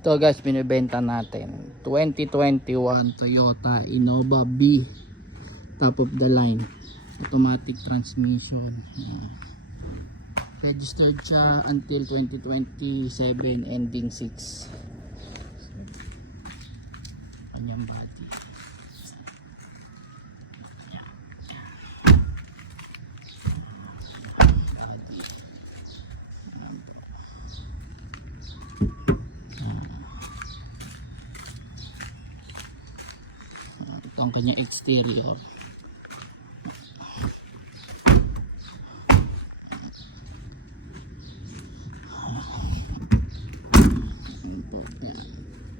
Ito guys, binibenta natin 2021 Toyota Innova B, top of the line, automatic transmission. Registered siya until 2027, ending 6. Kanyang body. Ito ang kanyang exterior.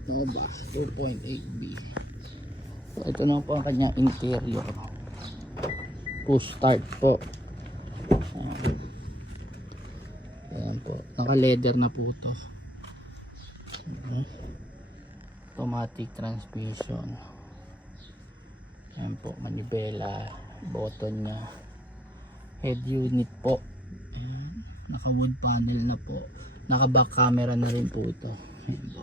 Innova 2.8B. So, ito na po ang kanyang interior. Push start po. Ayan po, naka leather na po ito. Automatic transmission. Ayan po, manibela, button nya, head unit po. Ayan, naka wood panel na po, naka back camera na rin po ito. Ayan po,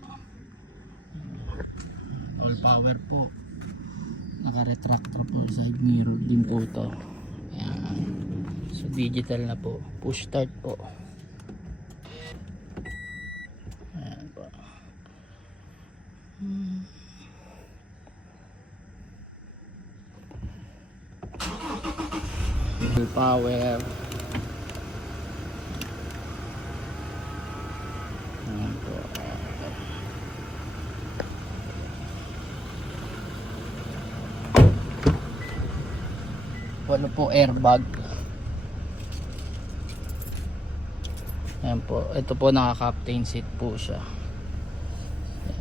all power po, naka retractor po, side mirror din po ito. Ayan, so digital na po, push start po. Ayan po. Full power. Ayan po. Ano po, airbag. Ayan po, ito po naka-captain seat po siya.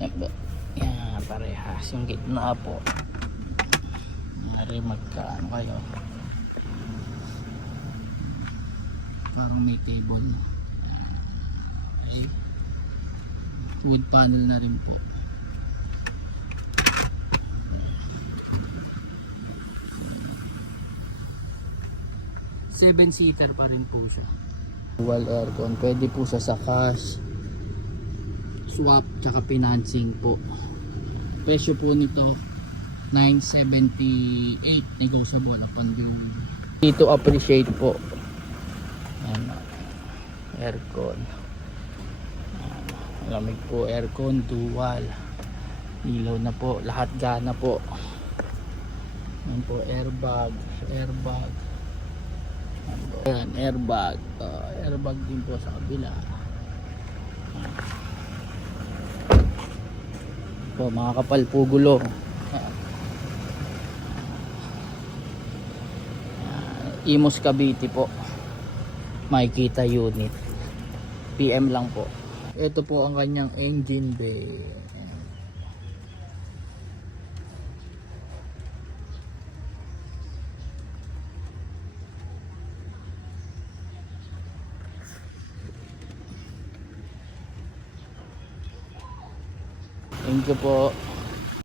Ayan po. Ayan, parehas yung gitna po. Mari magkaano kayo, parang may table. Okay. Wood panel na rin po. Seven-seater pa rin po siya. Dual aircon. Pwede po siya sa cash, swap, tsaka financing po. Presyo po nito $978, negotiable upon delivery. Dito appreciate po. Ayan, aircon. Lamig po, aircon, dual. Ilaw na po, lahat gana po. Ayan po, airbag. Ayan, airbag. Airbag din po sa kabila. Po, mga kapal po gulong. Imus Cavite po. Makikita unit. PM lang po. Ito po ang kanyang engine bay. Thank you po.